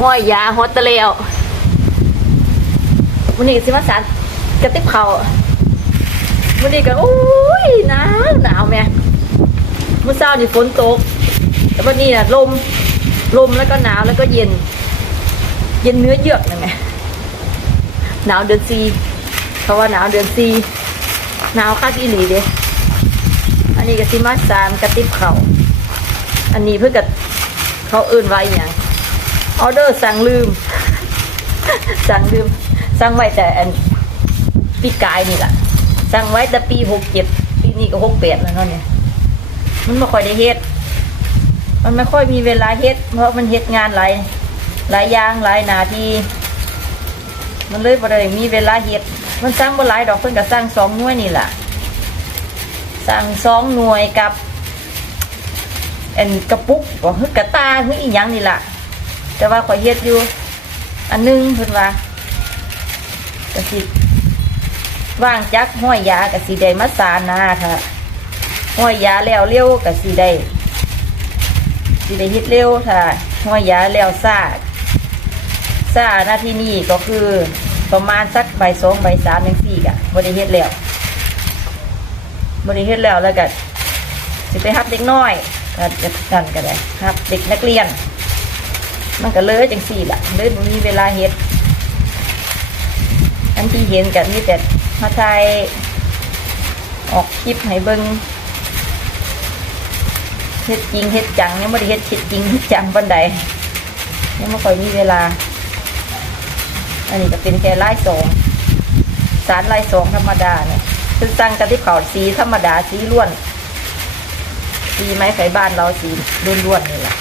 ห้อยยาฮอตเตเลววันนี้ก็สิมาสารกระติบเขาวันนี้ก็โอ้ยหนาวหนาวแม่เมื่อเช้านี่ฝนตก แต่วันนี้น่ะลมลมแล้วก็หนาวแล้วก็เย็น เย็นเนื้อเยือกนะไงหนาวเดือนซีเขาว่าหนาวเดือนซีหนาวคักอีหลีเด้อันนี้ก็สิมาสารกระติบเขาอันนี้เพื่อกับเขาเอื่นไว้อย่าง ออเดอร์สั่งลืม สั่งลืม สั่งไว้แต่อันปีกายนี่แหละสั่งไว้แต่ปีหกเจ็ดปีนี้ก็หกแปดแล้วเนาะเนี่ยมันไม่ค่อยได้เฮ็ด มันไม่ค่อยมีเวลาเฮ็ด เพราะมันเฮ็ดงานหลายหลายอย่างหลายนาทีมันเลยบ่ได้มีเวลาเฮ็ด มันสร้างบ่หลายดอกเพิ่นก็สร้างสองหน่วยนี่แหละสร้างสองหน่วยกับอันกระปุกบ่คือกระตาคืออีหยังนี่ล่ะ แต่ว่าข่อยเฮ็ดอยู่ อันหนึงเพิ่นว่าก็สิว่างจักห้อยยาก็สิได้มาสานนาค่ะห้อยยาแล้วเร็วก็สิได้สิได้เฮ็ดเร็วถ้าห้อยยาแล้วซ่าซ่าหน้าที่นี่ก็คือประมาณสักใบสองใบสามยังสี่กะบริเฮ็ดแล้วบริเฮ็ดแล้วแล้วก็สิไปฮับเด็กน้อยก็จะกันก็ได้ฮับเด็กนักเรียน มันก็เลยจังสี่ละเลยบ่มีเวลาเฮ็ด อันที่เห็นกันมีแต่มาถ่ายออกคลิปให้เบิ่งเฮ็ดจริงเฮ็ดจังยังไม่ได้เฮ็ดเฮ็ดจริงเฮ็ดจังบันไดยังไม่ค่อยมีเวลา อันนี้ก็เป็นแค่ไล่สองสารไล่สองธรรมดาเนี่ยคือสั่งกันที่เขาสีธรรมดาสีล้วน สีไม้ไผ่บ้านเราสีล้วนๆนี่แหละ